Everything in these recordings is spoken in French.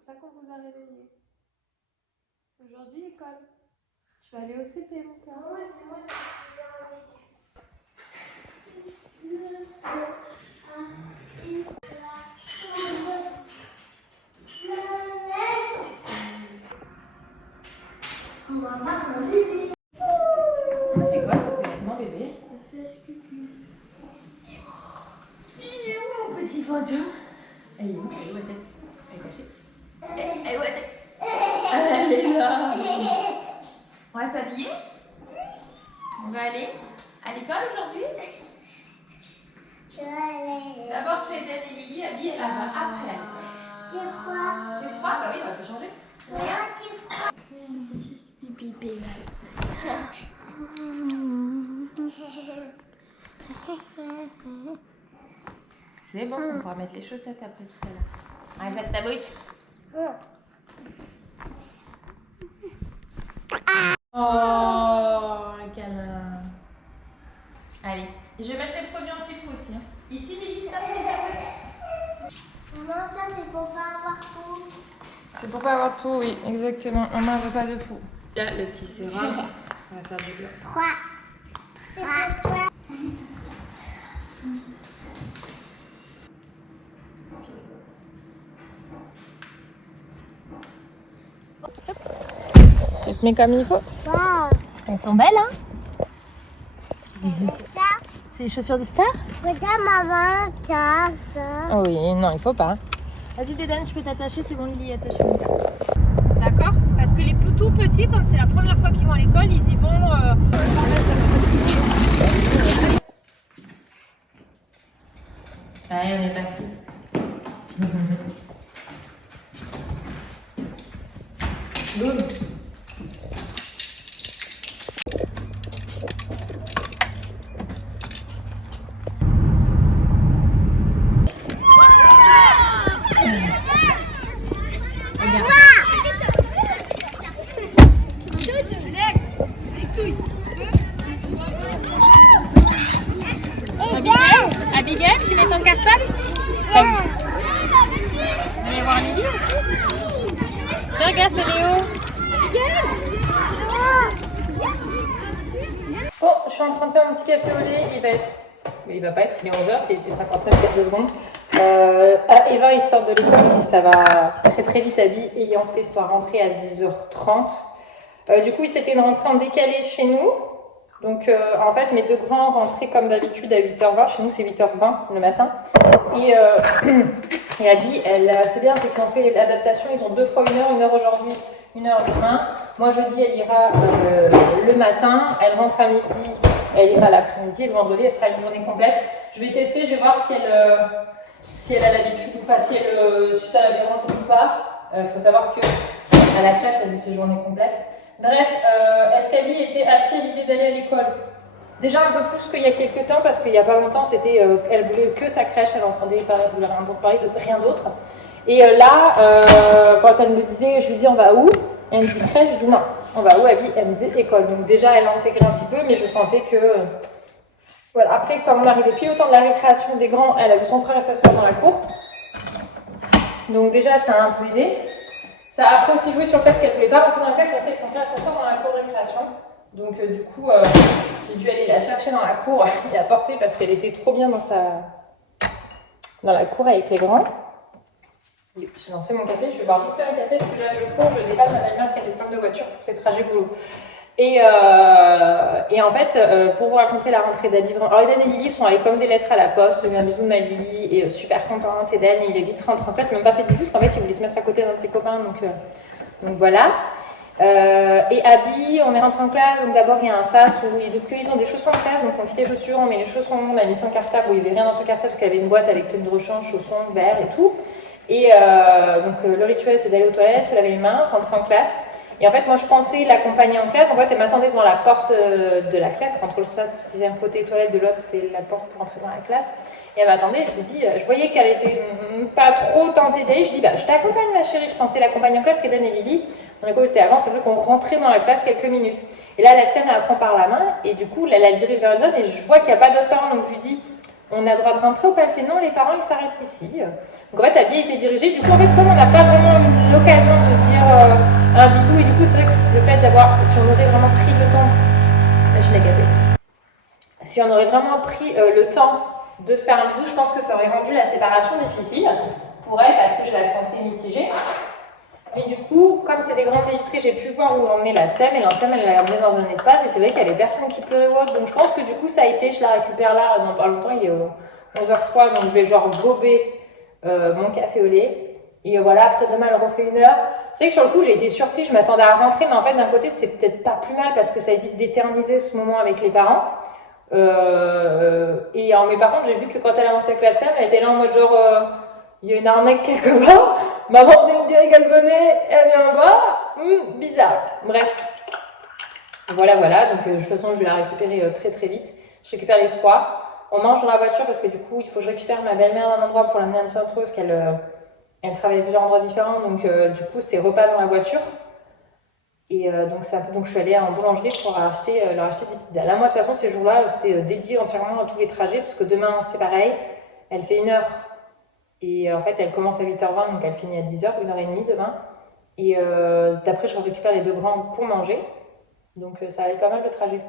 pour ça qu'on vous a réveillé. C'est aujourd'hui l'école. Tu vas aller au CP, mon cœur. Oui, c'est moi qui on va voir mon bébé. On fait quoi mon bébé? On fait ce que tu veux. Il est où mon petit fantôme? Elle est où? Elle est où la tête? Elle est cachée? Elle est où la tête? Elle est là. On va s'habiller? On va aller à l'école aujourd'hui? D'abord c'est Dan et Lily, Abby elle va après. J'ai froid. Tu es froid? Bah oui, on va se changer. Regarde. J'ai froid. C'est juste pipi pédale. C'est bon, on pourra mettre les chaussettes après tout à l'heure. Arrête ta bouche. Oh, un câlin. Allez, je vais mettre les produits anti-fou aussi. Hein. Ici, Lily, ça Maman, ça c'est pour pas avoir tout. c'est pour pas avoir de poux, oui, exactement. Maman ne veut pas de poux. Il y a le petit sérum. On va faire du blanc. 3. C'est pour toi. Tu te mets comme il faut. Wow. Elles sont belles, hein? Ça, C'est les chaussures de star? regarde maman, ça. Oh oui, non, il faut pas. Vas-y, Dédane, tu peux t'attacher, c'est bon, Lily, attache mon gars. D'accord? Parce que les tout petits, comme c'est la première fois qu'ils vont à l'école, ils y vont. Allez, on est parti. Boum. Abigail, tu mets ton cartable? Allez voir Lily aussi. Tiens, regarde, c'est Léo. Bon, je suis en train de faire mon petit café au lait. Il va pas être, il est 11h, il était 59 il y a 2 secondes. Eva, il sort de l'école, donc ça va très très vite. Abby ayant fait sa rentrée à 10h30. Du coup, c'était une rentrée en décalé chez nous. Donc, en fait, mes deux grands rentraient comme d'habitude à 8h20. Chez nous, c'est 8h20 le matin. Et Abby, c'est bien, c'est qu'ils ont fait l'adaptation. Ils ont 2 fois 1 heure, 1 heure aujourd'hui, 1 heure demain. Moi, jeudi, elle ira le matin. Elle rentre à midi, elle ira l'après-midi. Et le vendredi, elle fera une journée complète. Je vais tester, je vais voir si elle a l'habitude ou si ça la dérange ou pas. Il faut savoir qu'à la crèche, elle a ses journées complètes. Bref, est-ce qu'Abby était happy à l'idée d'aller à l'école? Déjà un peu plus qu'il y a quelques temps, parce qu'il n'y a pas longtemps, elle voulait que sa crèche, elle entendait parler de rien d'autre. Et là, quand elle me disait, je lui disais on va où? Et elle me dit crèche, je lui dis non, on va où Abby? Elle me disait école. Donc déjà, elle a intégré un petit peu, mais je sentais que... voilà, après, comme on arrivait plus au temps de la récréation des grands, elle a vu son frère et sa soeur dans la cour. Donc déjà, ça a un peu aidé. Ça a après aussi joué sur le fait qu'elle ne voulait pas rentrer dans la classe, ça c'est que son frère et sa soeur dans la cour de récréation. Donc du coup, j'ai dû aller la chercher dans la cour et la porter parce qu'elle était trop bien dans la cour avec les grands. J'ai lancé mon café, je vais devoir vous faire un café parce que là je cours, je dépanne ma belle-mère qui a des plaintes de voiture pour ses trajets boulot. Et en fait, pour vous raconter la rentrée d'Abby, alors Eden et Lily sont allés comme des lettres à la poste. J'ai eu un bisou de ma Lily et super contente. Eden, il est vite rentré en classe, même pas fait de bisous parce qu'en fait, il voulait se mettre à côté d'un de ses copains. Donc voilà. Et Abby, on est rentré en classe. Donc d'abord, il y a un sas où ils ont des chaussons en classe. Donc on fit les chaussures, on met les chaussons, on a mis son cartable où il n'y avait rien dans son cartable parce qu'il y avait une boîte avec tenue de rechange, chaussons, verres et tout. Et donc le rituel, c'est d'aller aux toilettes, se laver les mains, rentrer en classe. Et en fait, moi, je pensais l'accompagner en classe. En fait, elle m'attendait devant la porte de la classe. Entre le sas, c'est un côté toilette, de l'autre, c'est la porte pour entrer dans la classe. Et elle m'attendait. Je lui dis, je voyais qu'elle était pas trop tentée d'y aller. Je dis, bah, je t'accompagne, ma chérie. Je pensais l'accompagner en classe, qu'Eden et Lily. On a j'étais avant, c'est vrai qu'on rentrait dans la classe quelques minutes. Et là, la tienne, elle la prend par la main. Et du coup, elle la dirige vers la zone. Et je vois qu'il n'y a pas d'autres parents. Donc, je lui dis, on a le droit de rentrer ou pas? Elle fait non, les parents ils s'arrêtent ici. Donc en fait, Abby a été dirigée. Du coup, en fait, comme on n'a pas vraiment eu l'occasion de se dire un bisou, et du coup, c'est vrai que le fait d'avoir, si on aurait vraiment pris le temps, je l'ai gâté. Si on aurait vraiment pris le temps de se faire un bisou, je pense que ça aurait rendu la séparation difficile pour elle parce que je la sentais mitigée. Mais du coup, comme c'est des grandes baies vitrées, j'ai pu voir où en est la Tsem, et la Tsem, elle l'a emmenée dans un espace, et c'est vrai qu'il y avait personne qui pleurait ou autre. Donc je pense que du coup, ça a été, je la récupère là, dans pas longtemps, il est 11h03, donc je vais genre gober mon café au lait. Et voilà, après demain, elle refait 1 heure. C'est vrai que sur le coup, j'ai été surprise, je m'attendais à rentrer, mais en fait, d'un côté, c'est peut-être pas plus mal parce que ça évite d'éterniser ce moment avec les parents. Mais par contre, j'ai vu que quand elle a lancé avec la Tsem, elle était là en mode genre, il y a une arnaque quelque part. Maman venait me dire qu'elle venait, elle vient en bas. Bizarre. Bref. Voilà. Donc, de toute façon, je vais la récupérer très très vite. Je récupère les 3. On mange dans la voiture parce que du coup, il faut que je récupère ma belle-mère d'un endroit pour l'amener à Sainte Rose, qu'elle travaille à plusieurs endroits différents. Donc, du coup, c'est repas dans la voiture. Et donc, je suis allée en boulangerie pour leur acheter des pizzas. Là, moi, de toute façon, ces jours-là, c'est dédié entièrement à tous les trajets parce que demain, c'est pareil. Elle fait 1 heure. Et en fait, elle commence à 8h20, donc elle finit à 10h, 1h30 demain. Et d'après, je récupère les 2 grands pour manger. Donc ça va être pas mal le trajet.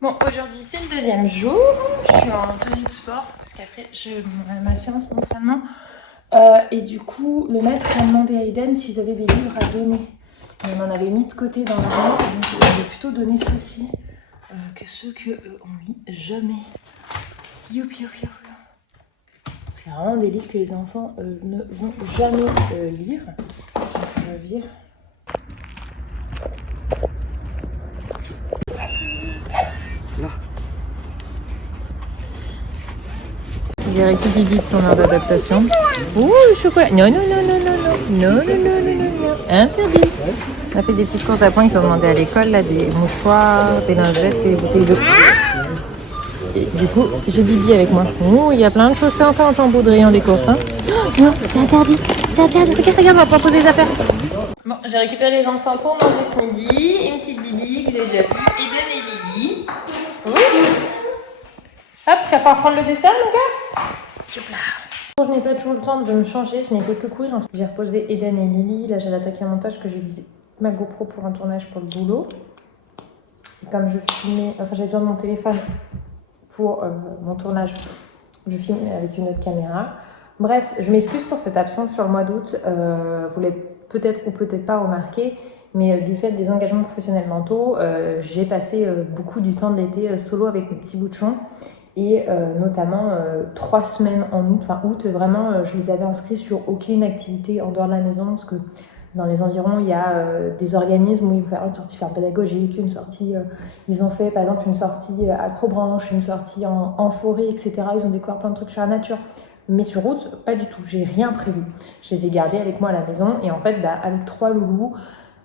Bon, aujourd'hui c'est le 2e jour. Je suis en tenue de sport parce qu'après j'ai ma séance d'entraînement. Et du coup, le maître a demandé à Eden s'ils avaient des livres à donner. Et on en avait mis de côté dans le rayon, donc je vais plutôt donner ceux-ci que ceux qu'on lit jamais. Youpi. C'est vraiment des livres que les enfants ne vont jamais lire. Donc je vire. Là. J'ai Bibi de son heure d'adaptation. Ouh, le chocolat. Non. Interdit. On a fait des petites courses à points qui sont demandées à l'école, là, des mouchoirs, des lingettes, des bouteilles d'eau. Et du coup, j'ai Bibi avec moi. Oh, il y a plein de choses. T'entends beau de rayon des courses, hein. Oh, non, c'est interdit. Regarde, on va pas poser les affaires. Bon, j'ai récupéré les enfants pour manger ce midi. Une petite Bibi que vous avez déjà vue. Eden et Lily. Oui. Hop, prêt à prendre le dessert, mon gars? Hop là. Je n'ai pas toujours le temps de me changer, je n'ai fait que courir. J'ai reposé Eden et Lily. Là, j'ai attaqué un montage que j'utilisais ma GoPro pour un tournage pour le boulot. Et comme je filmais, j'avais besoin de mon téléphone pour mon tournage, je filme avec une autre caméra. Bref, je m'excuse pour cette absence sur le mois d'août. Vous l'avez peut-être ou peut-être pas remarqué, mais du fait des engagements professionnels mentaux, j'ai passé beaucoup du temps de l'été solo avec mes petits bouchons. Et notamment 3 semaines en août, vraiment je les avais inscrits sur aucune activité en dehors de la maison parce que dans les environs il y a des organismes où ils vont faire une sortie pédagogique, une sortie, ils ont fait par exemple une sortie acrobranche, une sortie en forêt, etc. Ils ont découvert plein de trucs sur la nature, mais sur route pas du tout, j'ai rien prévu. Je les ai gardés avec moi à la maison et en fait avec 3 loulous,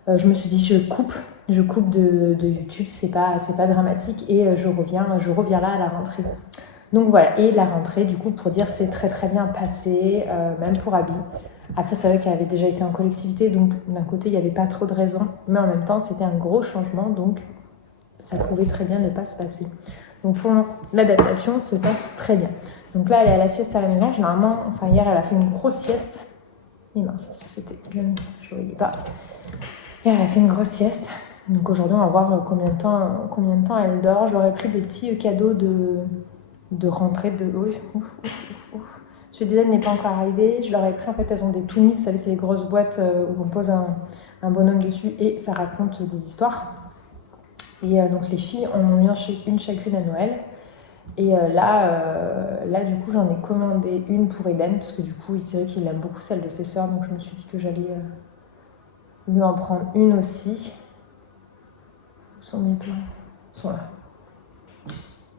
je me suis dit je coupe de YouTube, c'est pas dramatique et je reviens là à la rentrée. Donc voilà, et la rentrée du coup pour dire c'est très très bien passé, même pour Abby. Après c'est vrai qu'elle avait déjà été en collectivité, donc d'un côté il n'y avait pas trop de raisons, mais en même temps c'était un gros changement, donc ça pouvait très bien ne pas se passer. Donc pour l'adaptation se passe très bien. Donc là elle est à la sieste à la maison, généralement, hier elle a fait une grosse sieste. Et non, ça c'était, je ne voyais pas. Hier elle a fait une grosse sieste. Donc aujourd'hui, on va voir combien de temps elle dort. Je leur ai pris des petits cadeaux de rentrée de... Celui d'Eden n'est pas encore arrivé. Je leur ai pris, en fait, elles ont des Toonis. Vous savez, c'est les grosses boîtes où on pose un bonhomme dessus et ça raconte des histoires. Et donc les filles en ont une chacune à Noël. Et là, du coup, j'en ai commandé une pour Eden parce que du coup, c'est vrai qu'il aime beaucoup celle de ses sœurs. Donc je me suis dit que j'allais lui en prendre une aussi. Sont mes plans sont là.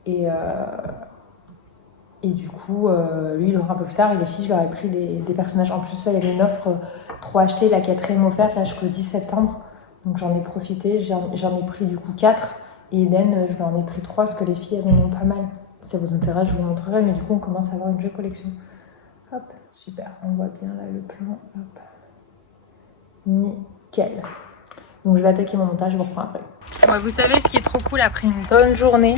Et du coup, lui, il aura un peu plus tard. Et les filles, je leur ai pris des personnages. En plus, ça, il y avait une offre 3 achetés, la 4e offerte, là, jusqu'au 10 septembre. Donc, j'en ai profité. J'en ai pris, du coup, 4. Et Eden, je lui en ai pris 3, parce que les filles, elles en ont pas mal. Si ça vous intéresse, je vous montrerai. Mais du coup, on commence à avoir une jolie collection. Hop, super, on voit bien là le plan. Hop. Nickel. Donc je vais attaquer mon montage, je vous reprends après. Ouais, vous savez ce qui est trop cool après une bonne journée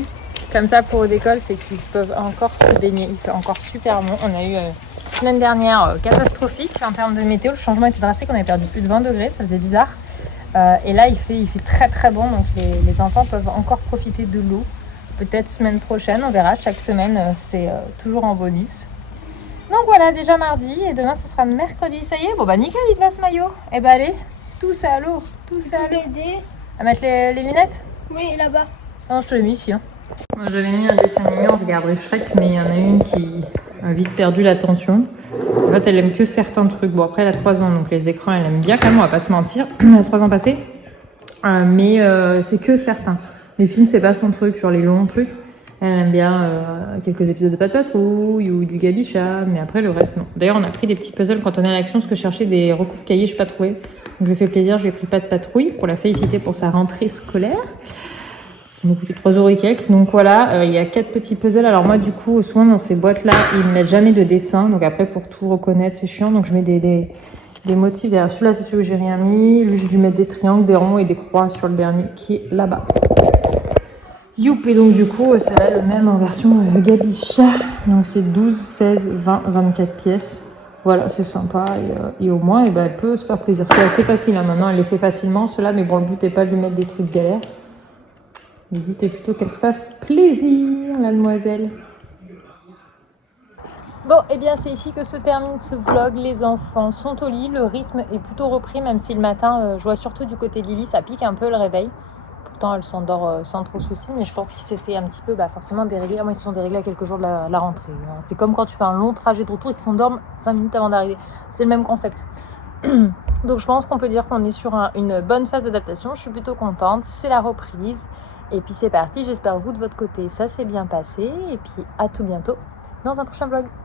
comme ça pour eux d'école, c'est qu'ils peuvent encore se baigner. Il fait encore super bon. On a eu la semaine dernière catastrophique en termes de météo. Le changement était drastique, on avait perdu plus de 20 degrés, ça faisait bizarre. Et là il fait très très bon, donc les enfants peuvent encore profiter de l'eau. Peut-être semaine prochaine, on verra. Chaque semaine c'est toujours en bonus. Donc voilà, déjà mardi et demain ce sera mercredi. Ça y est, bon bah nickel, il te va ce maillot. Et bah allez, tous à l'eau, tous à l'eau. À mettre les lunettes? Oui, là-bas. Non, je te l'ai mis ici. Hein. Moi j'avais mis un dessin animé, on regarderait Shrek, mais il y en a une qui a vite perdu l'attention. En fait, elle aime que certains trucs. Bon, après elle a 3 ans, donc les écrans elle aime bien quand même, on va pas se mentir. Elle a 3 ans passés. Mais c'est que certains. Les films, c'est pas son truc, genre les longs trucs. Elle aime bien quelques épisodes de Pat' Patrouille ou du Gabicha, mais après le reste non. D'ailleurs, on a pris des petits puzzles quand on est à l'action, parce que je cherchais des recouvres cahiers, je n'ai pas trouvé. Donc je lui ai fait plaisir, je lui ai pris Pat' Patrouille pour la féliciter pour sa rentrée scolaire. Ça m'a coûté 3 € et quelques. Donc voilà, il y a 4 petits puzzles. Alors moi, du coup, souvent dans ces boîtes-là, ils ne mettent jamais de dessin. Donc après, pour tout reconnaître, c'est chiant. Donc je mets des motifs derrière. Celui-là, c'est celui où j'ai rien mis. Lui, j'ai dû mettre des triangles, des ronds et des croix sur le dernier qui est là-bas. Youp, et donc du coup, c'est là le même en version Gabicha. Donc c'est 12, 16, 20, 24 pièces. Voilà, c'est sympa. Et au moins, et ben, elle peut se faire plaisir. C'est assez facile, hein. Maintenant, elle les fait facilement, cela. Mais bon, le but n'est pas de lui mettre des trucs galères. Le but est plutôt qu'elle se fasse plaisir, la demoiselle. Bon, et bien c'est ici que se termine ce vlog. Les enfants sont au lit, le rythme est plutôt repris, même si le matin, je vois surtout du côté de Lily, ça pique un peu le réveil. Pourtant, elle s'endort sans trop soucis, mais je pense qu'ils s'étaient un petit peu forcément déréglés. Moi, ils se sont déréglés à quelques jours de la rentrée. C'est comme quand tu fais un long trajet de retour et qu'ils s'endorment 5 minutes avant d'arriver. C'est le même concept. Donc, je pense qu'on peut dire qu'on est sur une bonne phase d'adaptation. Je suis plutôt contente. C'est la reprise. Et puis, c'est parti. J'espère que vous, de votre côté, ça s'est bien passé. Et puis, à tout bientôt dans un prochain vlog.